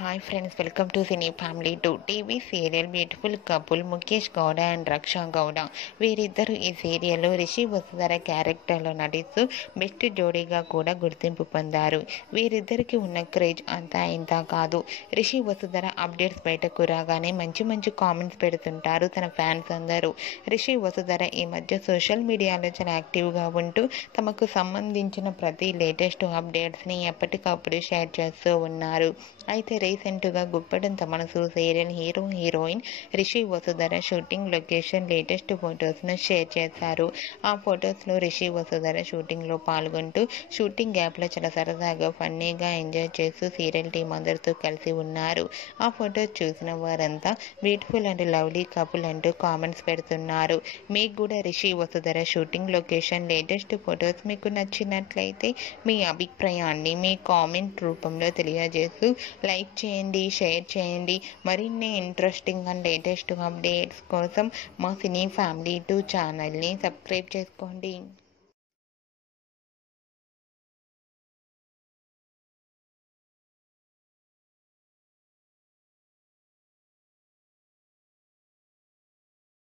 Hi friends, welcome to cine family to TV serial beautiful couple Mukesh Gowda and Raksha Gowda. వీరిద్దరూ ఈ సీరియల్లో రిషి వసుధర క్యారెక్టర్లో నటిస్తూ బెస్ట్ జోడీగా కూడా గుర్తింపు పొందారు. వీరిద్దరికి ఉన్న క్రేజ్ అంతా ఇంత కాదు. రిషి వసుధర అప్డేట్స్ బయటకు రాగానే మంచి మంచి కామెంట్స్ పెడుతుంటారు తన ఫ్యాన్స్ అందరూ. రిషి వసుధర ఈ మధ్య సోషల్ మీడియాలో చాలా యాక్టివ్గా ఉంటూ తమకు సంబంధించిన ప్రతి లేటెస్ట్ అప్డేట్స్ని ఎప్పటికప్పుడు షేర్ చేస్తూ ఉన్నారు. అయితే రీసెంట్గా Guppedantha Manasu serial hero heroine Rishi Vasudhara shooting location latest ఫొటోస్ను షేర్ చేశారు. ఆ ఫొటోస్లో రిషి వసుధర షూటింగ్లో పాల్గొంటూ షూటింగ్ గ్యాప్లో చాలా సరదాగా ఫన్నీగా ఎంజాయ్ చేస్తూ సీరియల్ టీం అందరితో కలిసి ఉన్నారు. ఆ ఫొటోస్ చూసిన వారంతా బ్యూటిఫుల్ అండ్ లవ్లీ కపుల్ అంటూ కామెంట్స్ పెడుతున్నారు. మీకు కూడా Rishi Vasudhara shooting location latest photos మీకు నచ్చినట్లయితే మీ అభిప్రాయాన్ని మీ కామెంట్ రూపంలో తెలియజేస్తూ లైక్ చేయండి, షేర్ చేయండి. మరిన్ని ఇంట్రెస్టింగ్ అండ్ లేటెస్ట్ అప్డేట్స్ కోసం మా సినీ ఫ్యామిలీ 2 ఛానల్ని సబ్స్క్రైబ్ చేసుకోండి.